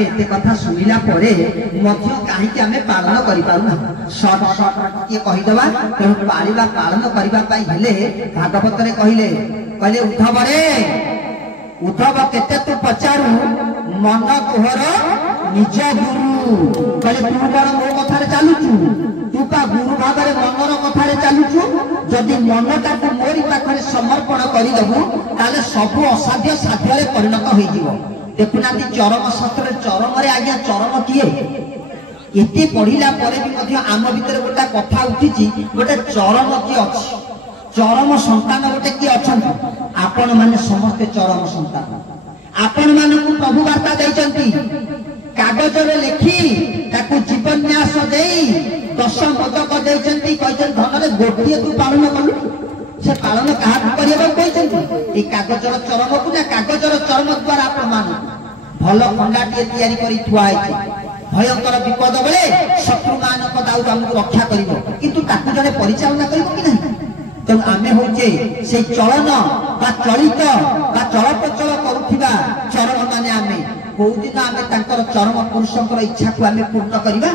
आमे एते कथा सुनिला परे मध्य काहे आमे पालन करि पारु ना शॉर्ट के कहि दबा तेणु पालिबा पालन करिबा पई हेले भागवत रे कहिले उद्धव केते तू पचारू मन तोहर निज गुरु कहले तू कौन मो कथारे चालुचु तू पा गुरु भागरे मनर कथारे चालुचु जदि मनटा को मोरी पाखरे समर्पण करि दबु ताले सब असाध्य साध्य परिणत होई जीवो देखुना चरम शास्त्र चरम रे आज्ञा चरम किए एते पढ़िला परे भी मध्य आम भितर गोटा कथा उठिची गोटे चरम किए अछि चरम संतान गोटे किए अछंती आपण माने समस्त चरम संतान आपण मानकु प्रभु वार्ता दैचंती कागज रे लिखि ताकु जीवन न्यास देई 10 पदक दैचंती कहचन धन रे गोटिए तू पालन कलु से पालन कहा करिबा कहचंती ए कागजर चरम को ना कागजर चरम द्वारा आपण मान भल खंडाटी तैयारी करी थुआ आइछि भयंकर विपद बेले शत्रु मानक दाउ हमकु रक्षा करिवो किंतु ताकु जने परिचालना करिवो कि नहीं तो आमे होचे से चलन बा चलित बा चलप्रचल करुथिबा चरम माने आमे कोउ दिन आमे तांकर चरम पुरुषंकर इच्छा को आमे पूर्ण करिबा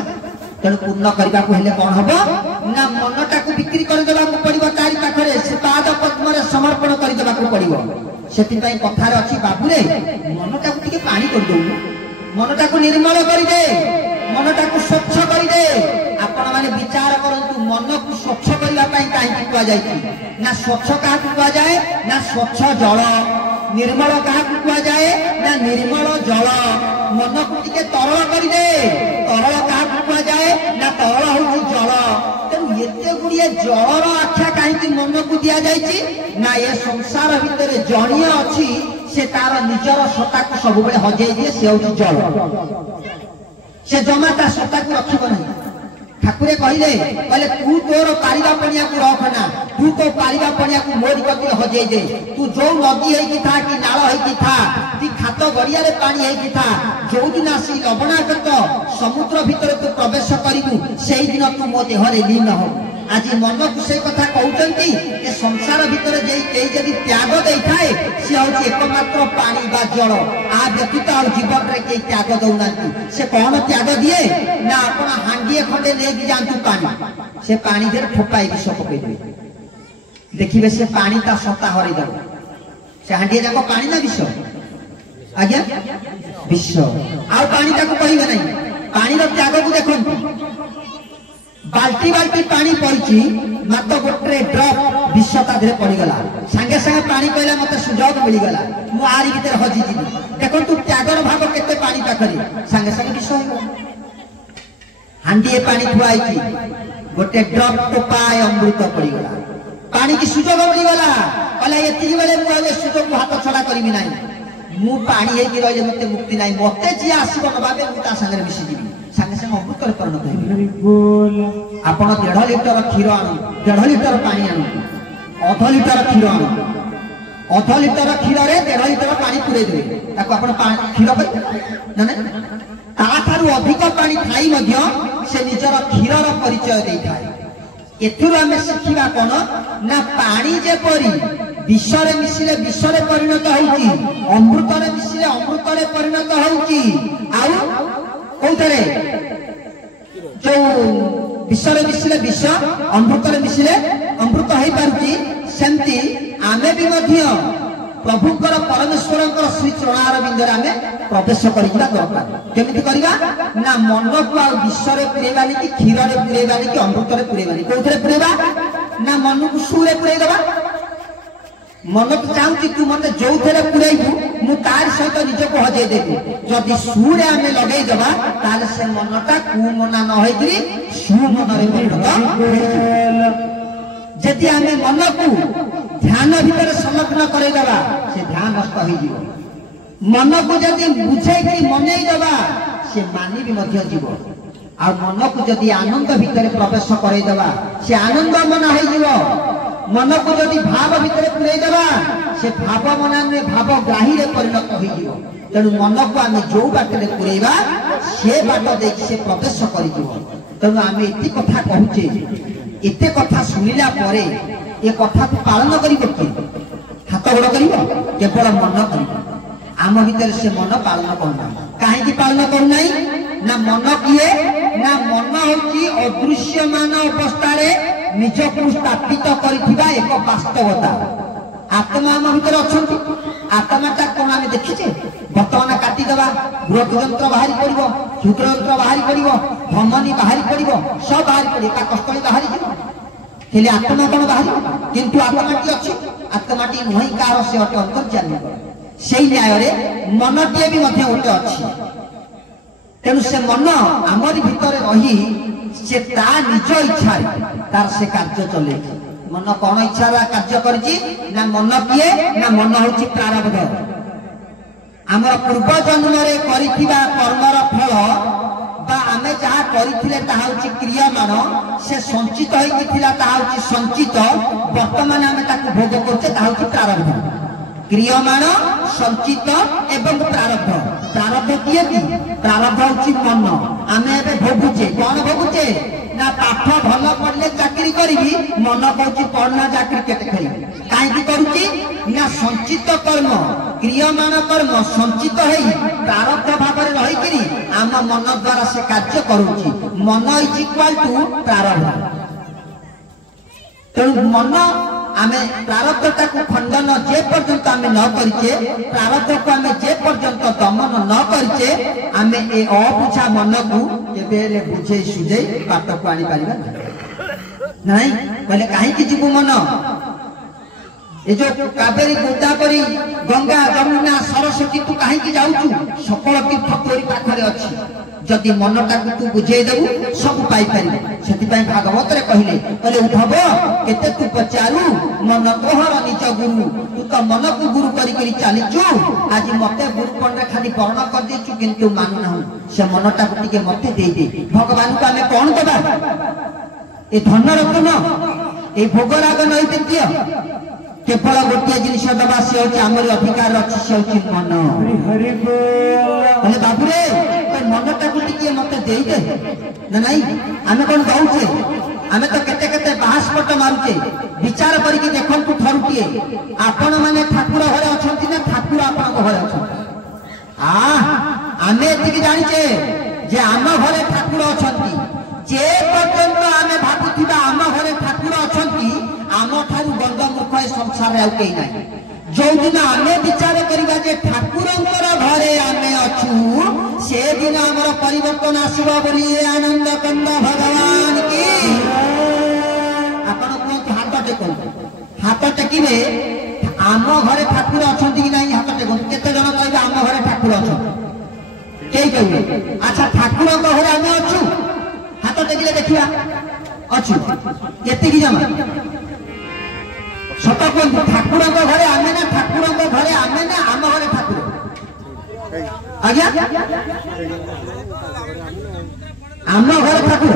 तेणु पूर्ण करने को हेले कौन हम ना मनटा को बिक्री करदेवा पड़ो तारी पाखे से पाद पद्म समर्पण करदेवा पड़ो से कथार अच्छी बाबूरे मनटा को टिके पानी कर दो मनटा को निर्मल करदे मनटा को स्वच्छ करदे आपण माने विचार करंतु मन को स्वच्छ करने कहीं कहुई ना स्वच्छ क्या कहुए ना स्वच्छ जल निर्मल क्या कहुए ना निर्मल जल मन को टिके तरल करदे तरल क्या कहुए ना तरल हूँ जल तेणु एते गुड़िए जलर आख्या कहीं मन को दि जाइए ना ये संसार भितर जड़ीय अच्छी से तार निजर सत्ता को सब हजे दिए से हूँ जल से जमा ता सत्ता को रखब ना ठाकुरे कहले कहले तू तोर पारिबा पणिया को रखना तू तो पारिबा पणिया को मोरी कति हजे दे तू जो नदी है कि था कि नाल है कि था कि खात गड़िया रे पानी है कि था जो दिन आसी लवणागत समुद्र भीतर तू प्रवेश करिबु सेही दिन तू मो देह रे लीन हो आज मन को से कथा कहउचंती ए संसार भीतर जे केई जदी त्याग देई थाए से हो एकमात्र पानी बा जल आ व्यतीत और जीवन रे केई त्याग दउनांती से कोन त्याग दिए ना अपन हांडिए खंडे लेके जानतु पानी से पानी देर ठोपाई विष पकई दे देखिबे से पानी ता सत्ता हरि दब से हांडिए जाको पानी ना विष आज्ञा विष आ पानी ताको कहिबे नहीं पानी रो त्याग को देखंतु बाल्टी बाल्टी पानी पड़ी मात्र गोटे ड्रप विषता धीरे पड़गला सांगे सांगे पानी कहला मत सुजोग मिलगला मु आरी भीतर हजिजी देखो तू त्यागर भाव केते पानी पाखरी सांगे सांगे विष हो हांडिए पानी खुआई गोटे ड्रप टोपाए अमृत पड़गला पानी की सुजोग मिलगला कहला एति बेले मु ए सुजोग हाथ छड़ा करबी नाही मु पानी हे कि रहे मते मुक्ति नाही मते जे आसीबो नबाबे मु ता संगे मिसि जीवी सांगे संगे अमृत परिणत होइबे आपण 1.5 लिटर क्षीर आनु 1.5 लिटर पानी आनु 1/2 लिटर क्षीर आनु 1/2 लिटर क्षीर रे 1.5 लिटर पानी पुरे देबे ताको आपण क्षीर ना ना ता थारु अधिक पानी खाई मध्य से निजर क्षीरर परिचय देई थाए एथुरु आमे शिखिबा कोन ना पानी जे परी विषरे मिसिले विषरे परिणत होउची अमृतरे मिसिले अमृतरे परिणत होउची आउ कोथरे जो विषरे मिसिले विष अमृतरे मिसिले अमृत होई पारुची सेंती आमे भी मध्य प्रभुकर परमेश्वरकर श्री चरणार बिंदरे आमे प्रवेश करिबा दरकार केमिति करिबा ना मन को आ विषरे पुरेबानी कि क्षीररे पुरेबानी कि अमृतरे पुरेबानी कोथरे पुरेबा ना मन को सुरे पुरे देबा मन को चाहूँ तू मत जो थे पुरेबू मु तार सहित निज को हजे देबी जदि सूर्य आमे लगे देबा ताले से मनटा कुमना न होइकरी सुमन रे परिणत जदि आमे मन को ध्यान भीतर संलग्न करे देबा से ध्यान नष्ट होई जीवो मन को जदि बुझे कि मनै देबा से मानी भी मध्य जीवो आ मन को जदि आनंद भीतर प्रवेश करे देबा से आनंद मन होई जीवो मन को जदि भाव भीतर पुरे देबा से भाव मना रे भाव ग्राही रे परिणत होई जीवो तेणु मन को आमे जो बाटे पुरेबा से बाट देखि से प्रवेश करि जीवो तेणु आमे एति कथा कहूचे एते कथा सुनिला परे ए कथा को पालन करिबो कि हाथ गोड़ करिबो केवल मन करिबो आम भीतर से मन पालन करना कहीं पालन करूना ना मन किए ना मन हूँ अदृश्यमान अवस्था निजक स्थापित कर एक वास्तवता आत्मा आम भर अच्छा आत्माटा कौन आम देखीचे बर्तमान काटिदेवा बृहत यंत्र बाहरी पड़ो क्षुद्र यंत्र बाहरी पड़ो धमनी बाहरी पड़ो सब बाहरी पड़े कष्टली बाहरी हेले आत्मा कौन बाहरी किंतु आत्माटी अच्छी आत्माटी नुह कार से अटे अंतर्जामी से न्याय मनटीए भी गोटे अच्छी तेणु से मन आमरी भितर रही से ता निज इच्छा तार से कार्य चले मन कौन इच्छा कार्य कर मन किए ना मन हूँ प्रारब्ध आमर पूर्व जन्म कर्मर फल आमे जहाँ करथिले ताहा होची क्रियामान से संचित होइथिला ताहा होची संचित वर्तमान आमे ताकू भोग करछे ताहा होची प्रारब्ध क्रियामान संचित एवं प्रारब्ध प्रारब्ध किए कि प्रारब्ध होची मन आमे एबे भोगुचे कोन भोगुचे ना पाठ भल पढ़ले चाकरी करी मन कहूँ पढ़ना चाकरी केते करी कहीं करुची ना संचित कर्म क्रियमान कर्म संचित है प्रारब्ध भाव रही आम मन द्वारा से कार्य करुची मन इज इक्वाल टू प्रारब्ध तेणु मन आमे प्रारब्धता को खंडन जे पर्यंत आमे न करिचे प्रारब्ध को आमे जे पर्यंत दमन न करिचे आमे ए अबुझा मन को केबेले बुझे सुझे बाट को आनी परिबा नहीं कहले काहे कि जीव मन ए जो कावेरी गोदावरी गंगा जमुना सरस्वती तू काहे कि जाउछु सकल तीर्थ तोरी पाखरे अछि जदि मनटा को तू बुझे देबु सब पाई पारि सेति पय भागवत रे कहले उठब केते तू पचारू मन तोहर निज गुरु तू तो मन को गुरु करी चलीचु आज मते गुरु पंडे खाली वर्ण कर देछु किंतु मान ना से मनटा को टिके मते दे दे भगवान को हमें कोन देबा ए धन रत्न ए भोगराग नैवेद्य केवल गोटे जिनिस दबा से होची हमर अधिकार अछि से होची मन हरि बोल बाबूरे मनटा को टिके मते दे दे ना नहीं आमे कोन गाउछे आमे तो केते केते बाहस्पट मारुचे विचार करिके देखंतु थरुटिए आपण माने ठाकुर घरे अछंती ना ठाकुर आपण घरे अछंती आमे एतिकी जानिचे जे आम घरे ठाकुर अछंती जे पर्यंत आमे भाबुथिबा आम घरे ठाकुर अछंती आम ठारू गंद मूर्ख ए संसार रे आउ केई नाही जो दिन आमे विचार करिबा जे ठाकुरंकर घरे आमे अछु से दिन हमर परिवर्तन आसीबा बोली आनंद कंद भगवान की आपण को हाथ टेकिबे आम घरे ठाकुर अछंती कि नाही हाथ टेकन केते जन कहबे आम घरे ठाकुर अछंती केई कहबे अच्छा ठाकुरंकर घरे आमे अछु हाथ टेकिले देखिबा अछु केते कि जमा सत कहूँ ठाकुर घरे आमे ना ठाकुर घरे आमे ना आम घरे ठाकुर आज्ञा आम घरे ठाकुर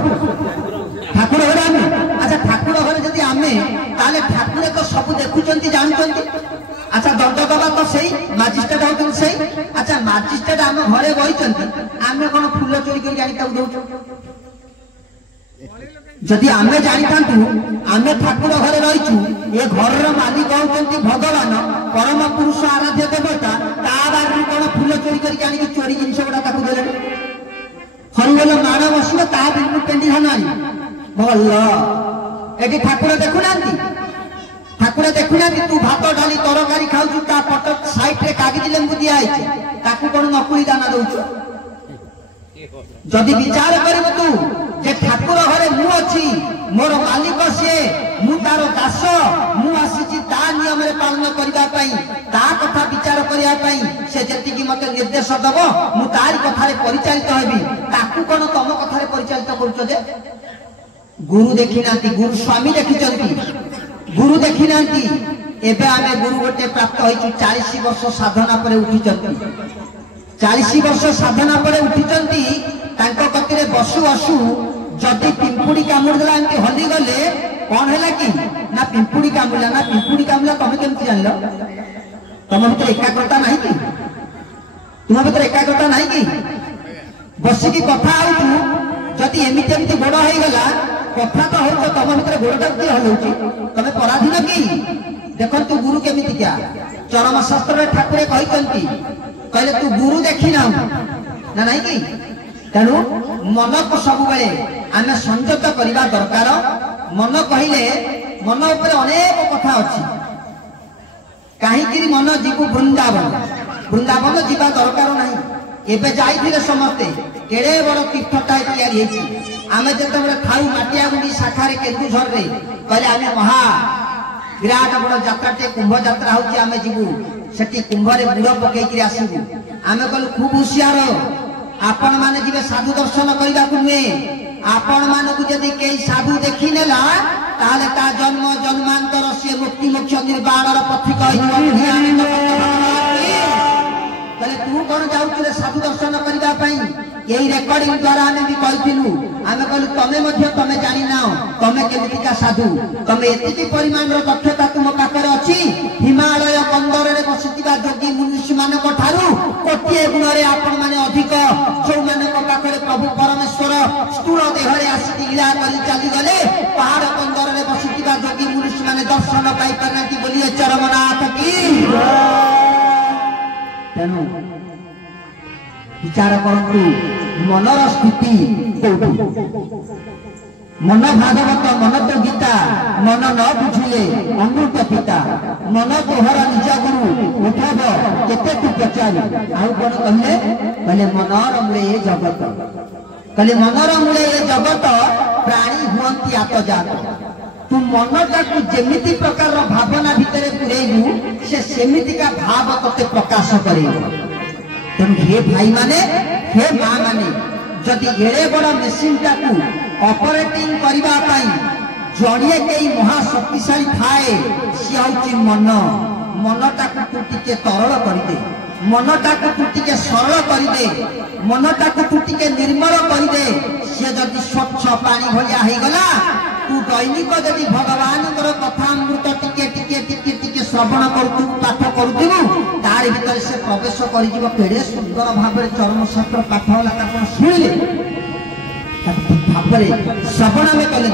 ठाकुर घरे आमे अच्छा ठाकुर घरे जदि आमे ताले ठाकुर तो सब देखुचंती जानचंती अच्छा दंड दबा तो सही मजिस्ट्रेट होचन सही अच्छा मजिस्ट्रेट आम घरे बहिचंती आमे कोन फूल चोरी करी गाड़ी ताऊ दउछु जदि आमे जानी थांतु आमे ठाकुर घरे रहिछु ए घर रो मालिक होचंती भगवान परम पुरुष आराध्य देवता ता बारी कोन फूल चोरी करी गाड़ी के चोरी जिंस गुडा ताकू देले हरिबोल माण बसिबो ता बिनु पेंडी हनानी भल्ला एटी ठाकुर देखु नांती ठाकुर देखु नांती तू भात डाली तरकारी खाउछु ता पट साइड रे कागज लेंबु दिया आइछ ताकू कोन नकुली दाना दउछु जदि विचार करिबो तू जे ठाकुर घरे मु अछि मोर मालिक से मु तार दास मु आसीची ता नियम रे पालन करिबा पई ता कथा विचार करिया पई से जति कि मते निर्देश दबो मु तारी कथा रे परिचालित हेबी ताकू कोन तम कथा रे परिचालित करछो जे गुरु देखि नांती गुरु स्वामी देखि चंती गुरु देखि नांती एबे आमे गुरु गोटे प्राप्त होइछु 40 वर्ष साधना परे उठी चंती 40 वर्ष साधना परे उठी चंती तांको कतिरे बसु असु जदि पिंपुड़ी कामुड़ देला एंती हली गले कौन हैला कि ना पिंपुड़ी कामुला तमे केमति जानलो तम भीतर एकाग्रता नाही कि तुम भीतर एकाग्रता नाही कि बसी की कथा आउतु जदि एमिति एमिति गोड़ होई गला कथा तो हो तो तम भीतर गोड़टा कि हलौची तमे पराधीन कि देखंतु गुरु केमिति क्या चरम शास्त्र रे ठाकुरे कहितंती कहले तू गुरु देखि ना ना नहीं कि तेणु मन को सब आम संयत करवा दरकार मन कहले मन उपर अनेक कथा अच्छी कहीं मन जीव वृंदावन वृंदावन जीवा दरकार ना एबे जाइथिले समस्ते केड़े बड़ तीर्थटाए तैयारी आम जिते थाऊ माटियागुड़ी शाखारे केन्दुझर रे कहले आम महा विराट बड़ जात्राटे कुंभ जात्रा होची आम जीवु सेठी कुंभरे बुड़ पकईकि आसबू आम कहलु खूब हुशियार आपण माने जीवे साधु दर्शन करने को नुहे आपण मानक जदि कई साधु देखी नेला ताले ता जन्म जन्मांतर से मुक्ति मोक्ष निर्वाणर पथिक कहले तू कौन जाऊले साधु दर्शन करने यही रेकर्डिंग द्वारा आम भी कहलु आम कहलु तमें तमें जानी ना तमें केमिका साधु तमें एति परिमाण दक्षता तुम पाखे अच्छी हिमालय कंदर में बसुवा योगी मुनिषी मान कोटे गुण आपण मैंने अधिक जो मान पाखे प्रभु परमेश्वर स्थूल देहरे आसिक लीला कर चलीगले पहाड़ कंदर में बसुवा योगी मुनिषी मैंने दर्शन पाई पारना बोलिए चरमनाथ की तेणु विचार करतु मनर स्थिति मन भागवत मन तो गीता मन न बुझिले अमृत पिता मन तोहर निज गुरु उठब केते तू पचार आउ कौन कहले कहले मनर मूले ये जगत कहले मनर मूले ये जगत प्राणी हुअंती आतजात तू मनटा को जेमिति प्रकार भावना भितर पुरेबू से सेमितिका भाव तते प्रकाश करेबो तेणु हे भाई माने हे माँ माने जदि एड़े बड़ मेसीन टाकू ऑपरेटिंग करबा पाई जड़िए कई महाशक्तिशाली थाए सी हूँ मन मनटा को तू टिके तरल करदे मनटा को तू टिके सरल करदे मनटा को तू टिके निर्मल करदे सी जदि स्वच्छ पानी भलिया हो गला तू दैनिक जदि भगवान कथामृत टिके टिके टिके टिके श्रवण करू पाठ करूँ तार भीतर से प्रवेश कर सुंदर भाव चरमशास्त्र पाठ है शुणिले भाव श्रवण आम कले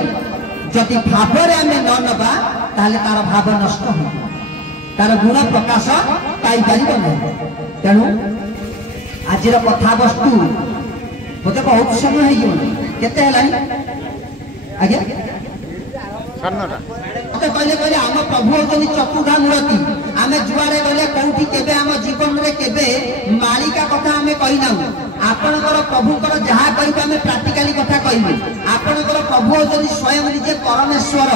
जदि भाव आम न नवा तार भाव नष्ट हो तार गुण प्रकाश पाइपर नहीं तेणु आज कथा वस्तु बोधे बहुत समय होते आज्ञा कहले कहले आम प्रभु होती चतुर्धा मूर्ति आम जुआड़े गले कौटी केबे आम जीवन में केबे मालिका कथा आम कहना आपणकर प्रभुकर जहाँ कह आम प्राक्टिकाली कथा कहबू आपणकर प्रभु होती स्वयं निजे परमेश्वर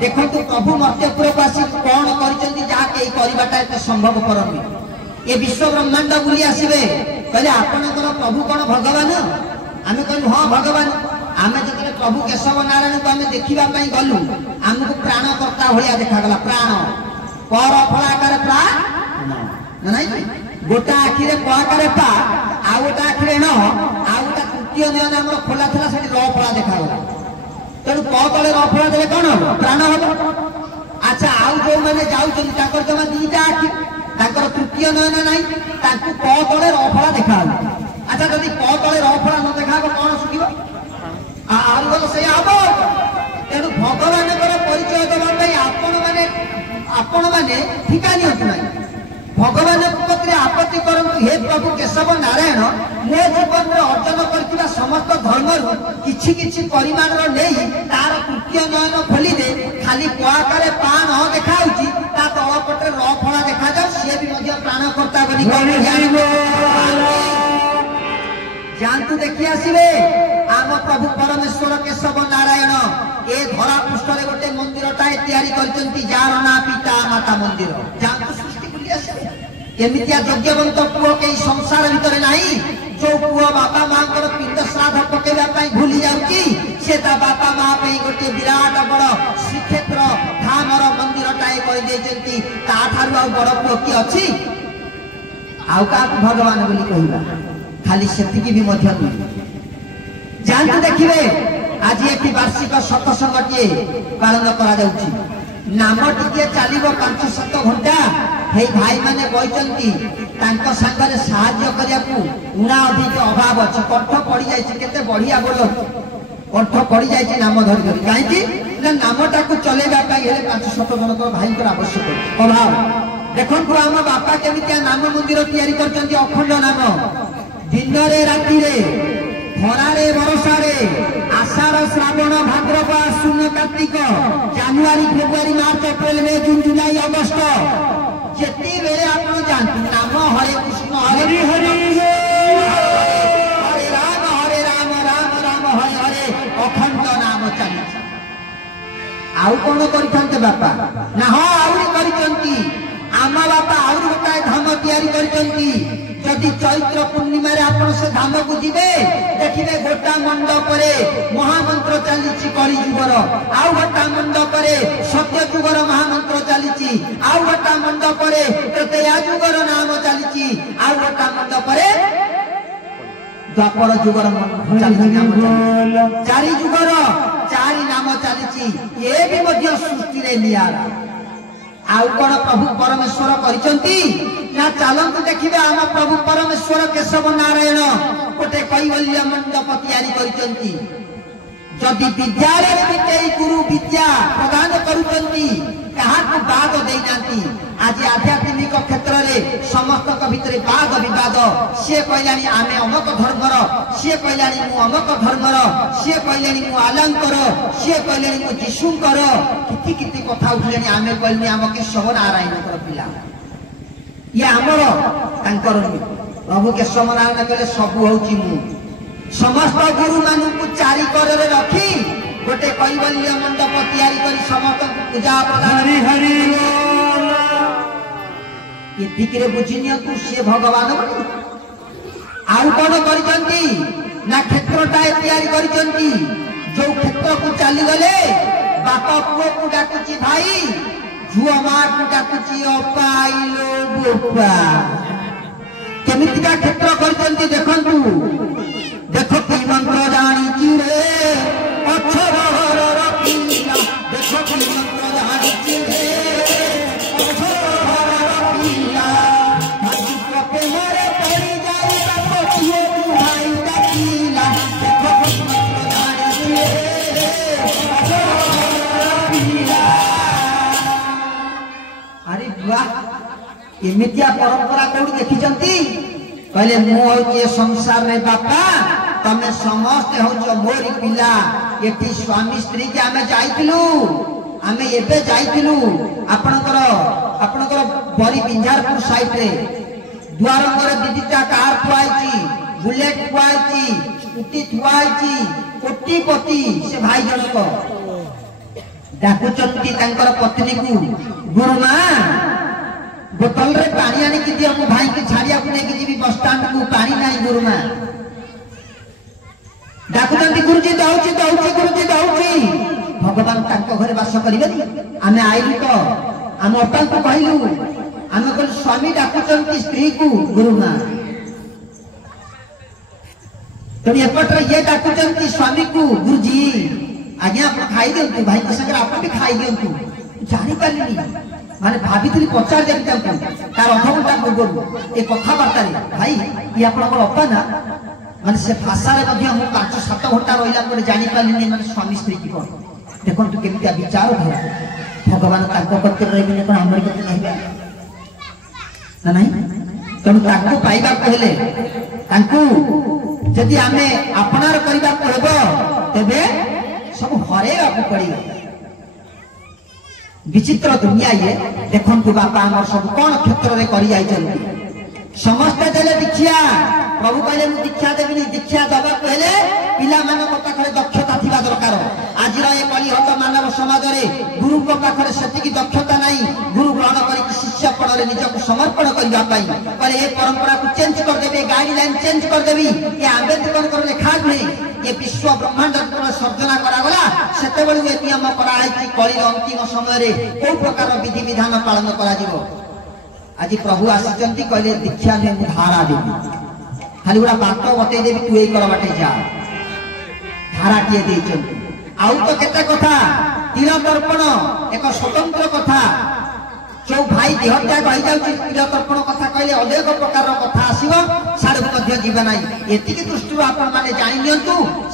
देखु प्रभु मर्त्यपुर को आसी कौन कर संभव करनी ये विश्व ब्रह्मांड बुली आसबे कहले आपणकर प्रभु कौन भगवान आम कहलु हाँ भगवान आम जो प्रभु केशव नारायण को आम देखा गलु आमको प्राणकर्ता भाया देखागला प्राण पर फलाकार प्राण नहीं गोटा आखिरे पआकार पा आ गोटा आखिरे न आ गोटा तृतीय नयन आम खोला था से र फला देखागला तेणु प तले र फला देले कौन हम प्राण हम अच्छा आउ जो मैंने जाऊँ जमा दीटा आखि तृतीय नयन ना प तले र फला देखा अच्छा जब प तले र फला न देखा कौन सुखिब तेणु भगवान परिचय देवाई आपण मैंने ठिका नियंतु ना भगवान प्रति आपत्ति करूँ हे प्रभु केशव नारायण मो जीवन में अर्जन कर समस्त धर्म किछि किछि परिमाण नहीं तार तृतीय नयन खोली दे खाली पआकार पा न देखा तलपटे र फला देखा जाऊ सी भी प्राणकर्ता जानतु देखी आसबे आम प्रभु परमेश्वर केशव नारायण ए धरा पृष्ठ गोटे मंदिरटाए तैयारी करचंती जार ना पिता माता मंदिर जानतु सृष्टि बुली आसबे केमितिया यज्ञवंत पुओ के संसार भितर नाही जो पुओ बापा मां को पिंड श्राद्ध पकेबा पई भूली जाउची से ता बापा मां पे गोटे विराट बड़ श्रीक्षेत्र धामर मंदिरटाए कहि देचंती ता थारु आ बड़ पुओ की अछि आउ का भगवान बोली कहिबा खाली सेतिकी भी मध्य जानतु देखिए आज एक वार्षिक सत्संगटे पालन करा नाम टिके चलो 5-7 घंटा हे भाई माने बइचंती तांको संगरे सहाय्य करिया को उना अधिक अभाव अछि कंठ पड़ी जाय केते बढ़िया बोल कंठ पड़ी जाय नाम धरि धरि काहे ना नामटा को चलेगा पाई हेले 5-7 जन को भाई को आवश्यक अभाव देखो आम बापा केमितिया नाम मंदिर तैयारी करचंती अखंड नाम दिन रे राति रे खरारे बरसारे आषाढ़ श्रावण भाद्रव आश्विन कार्तिक जानुआरी फेब्रुआरी मार्च एप्रिल मे जून जुलाई अगस्त जिते बेले आप जानते नाम हरे कृष्ण हरे हरे हरे राम राम राम हरे हरे अखंड नाम चली आउ कौन करते बापा ना हाँ आउरी करचंती आमा बापा आउरी गोटाए धाम तैयारी करचंती जदि चैत्र पूर्णिमा रे आपण से धाम को जिबे देखिबे गोटा मंडप रे महामंत्र चलीची कली जुगर आउ गोटा मंडप रे सत्य जुगर महामंत्र चलीची आउ गोटा मंडप रे त्रेतया जुगर नाम चलीची आउ गोटा मंडप रे द्वापर जुगर चारि जुगर चारि नाम चलीची ये भी मध्य सृष्टि रे नियारा आउ कौन प्रभु परमेश्वर करिसंती ना चलंतु देखिबे आम प्रभु परमेश्वर केशव नारायण गोटे कैवल्य मंडप तैयारी करिसंती जदि विद्यालय में गुरु विद्या प्रदान करुचंती कहाकू बाद देनांती आज आध्यात्मिक क्षेत्र में समस्त भितर वाद विवाद सी कहलानी आमे अमक धर्मर सी कहलानी मु अमक धर्मर सी कहलानी मु आलंकर सी कहलानी मु जीशुंकर किति किति कथा उठले आमे कहलनी आम केशव नारायण पिला ये आमर तांकर प्रभु केशव नारायण कहले सबु होची मु समस्त गुरु मानू चारि कर रखी गोटे कैवल्य मंडप तैयारी करी समस्त पूजा प्रदान हरि ये बुझी तू सी भगवान आउ कौन करिसंती ना क्षेत्रटा तैयारी करिसंती जो क्षेत्र को चली गले बापा पुओ को डाकुची भाई झुआ मां को डाकुची अपा आइलो बोपा केमितिका क्षेत्र करिसंती देखंतु देखो की मंत्र जानी रे अक्षर रखिला देखो की मंत्र जानी रे अक्षर रखिला हाथ पे मोरे पड़ी जाई बापो तुए भाई डाकिला देखो की मंत्र जानी रे अक्षर रखिला अरे वाह एमितिया परंपरा कोडी देखिचंती कहले मु होचे संसार रे बापा तमे समस्त होचो मोरी पिला एठी स्वामी स्त्री के आमे जाइतिलु आमे एबे जाइतिलु आपनकर बरी बिंझारपुर साइड रे द्वारंगर दीदीटा कार थुआइची बुलेट थुआइची स्कूटी थुआइची कोटिपति से भाई जनक डाकुचंती तांकर पत्नी को गुरुमा बोतल रे पानी आनी कि दियो मु भाई के छाड़िया को लेके जीवी बस स्टैंड को पानी नाही गुरुमा डाकुचंती गुरुजी दउची गुरुजी दउची भगवान तांको घरे वास करिबेनी आमे आइलु तो आम अपा को कहलु आमे कहलु स्वामी डाकुचंती स्त्री को गुरुमा तो एपटर ये डाकुचंती स्वामी को गुरुजी आज्ञा आप खाई दियंतु भाई के संगे आप भी खाई दियंतु जानि पालिनी माने भाभी पचार देखते तार अध घंटा पूर्व ये कथबार्ता भाई ये आपंकर अपा ना माने से भाषा रे 5-7 घंटा रहा पर जानी पारे माने स्वामी स्त्री की कौन देखो तू केमितिया विचार हो भगवान कत्र रही कौन आम कहे ना नहीं तेणु ताकू पाइबा कहले जदि आमे अपनार करबा कहबो तेबे सब हरेबा पड़ो विचित्र दुनिया ये देखु बापा आम सब कौन क्षेत्र में कर समस्ते देले दीक्षा प्रभु कहले मु दीक्षा देवी दीक्षा दबा कहले पिला मानक पाखरे दक्षता थिबा दरकार आज ये कलिहत मानव समाज में गुरु पाखरे सेतिकी दक्षता नहीं गुरु ग्रहण कर शिष्यपण में निजक समर्पण करने कहले ये परंपरा को चेंज कर देबे गाइडलाइन चेंज कर देबी ये आंबेडकर लेखा नहीं ये विश्व ब्रह्मांड सर्जना करागला सेते बेलू ये नियम कराई कली अंतिम समय को प्रकार विधि विधान पालन करा आज प्रभु आसी कहले दीक्षा ने धारा देवी खाली गोटा बाट बतई देवी तू यही कर बाटे जा धारा किए आउ तो केते कथा तीर तर्पण एक स्वतंत्र कथा जो भाई देहत्याग हो जाऊँ तीर तर्पण कथा कहले अनेक प्रकार कथा आसो सारे जीव ना ये दृष्टि आपण मैंने जानी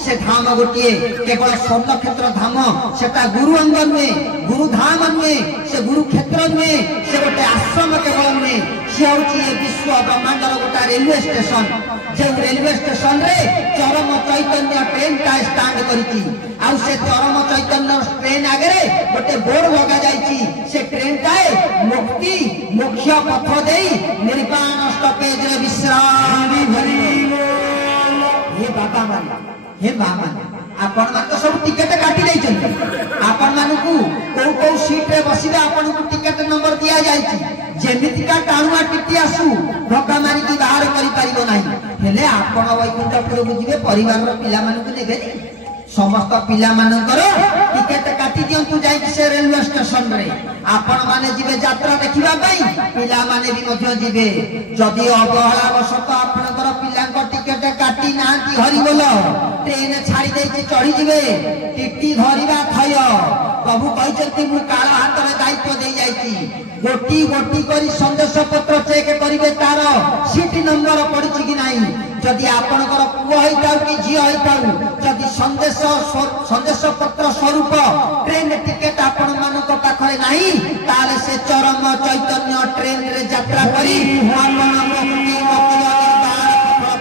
से धाम गोटे केवल स्वर्ण क्षेत्र धाम सेटा गुरु अंग नुहे गुरु धाम नुहे से गुरु क्षेत्र नुहे से गोटे आश्रम केवल नुहे सी हूँ ये विश्व ब्रह्मांडर गोटा रेलवे स्टेशन जो रेलवे स्टेशन रे चरम चैतन्य ट्रेन का स्टांड करी से चरम चैतन्य ट्रेन आगे गोटे बोर्ड लगा जाइए से ट्रेन टाए मुक्ति मुख्य पथ दे निर्वाण स्टपेज विश्राम हे बाबा मान हे माँ मान आपण मान तो सब टिकेट काटी देइछन आपण मानकू को सीट रे बसिबे आपण को टिकेट नंबर दिया जाइछि जेमिति का टाणुआ टिटी आसु धक्का मारी की बाहर करि परिबो नाही हेले आपण वैकुंठपुर बुझिबे परिवार रो पिला मानकू नेबे समस्त पिला मानकर टिकेट काटी दियंतु जाई से रेलवे स्टेशन रे आपण माने जिबे यात्रा देखिबा पई पिला माने भी मध्य जिबे जदि अवहेला वशत आपनकर पिलांक टिकेट काटी नांती हरि बोल ट्रेन छाड़ी देछि चढ़ी जिबे टिटी धरिबा थय प्रभु कहचंती मु काला हाथ रे दायित्व दे जाइछि गोटी गोटी करी संदेश पत्र चेक करिवे तार सीट नंबर पड़छि कि नाही जदि आपनकर पुआ होइताउ कि झियो होइताउ जदि संदेश पत्र स्वरूप ट्रेन टिकेट आपण मानक पाखरे नाही ताले से चरम चैतन्य ट्रेन रे यात्रा करी आपण मुक्ति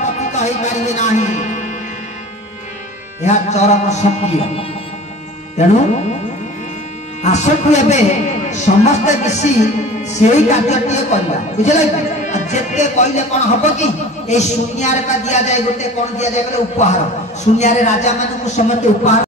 पतित होई परिबे नाही यह चरम सत्य तेणु आसतु एबे समस्त किसी सेही कार्यटीए करबा बुझले जेते कहले कोन हबो कि ए शून्यार का दिया जाए गोटे कोन दिया जाए उपहार शून्यारे राजा मानकु समस्त उपहार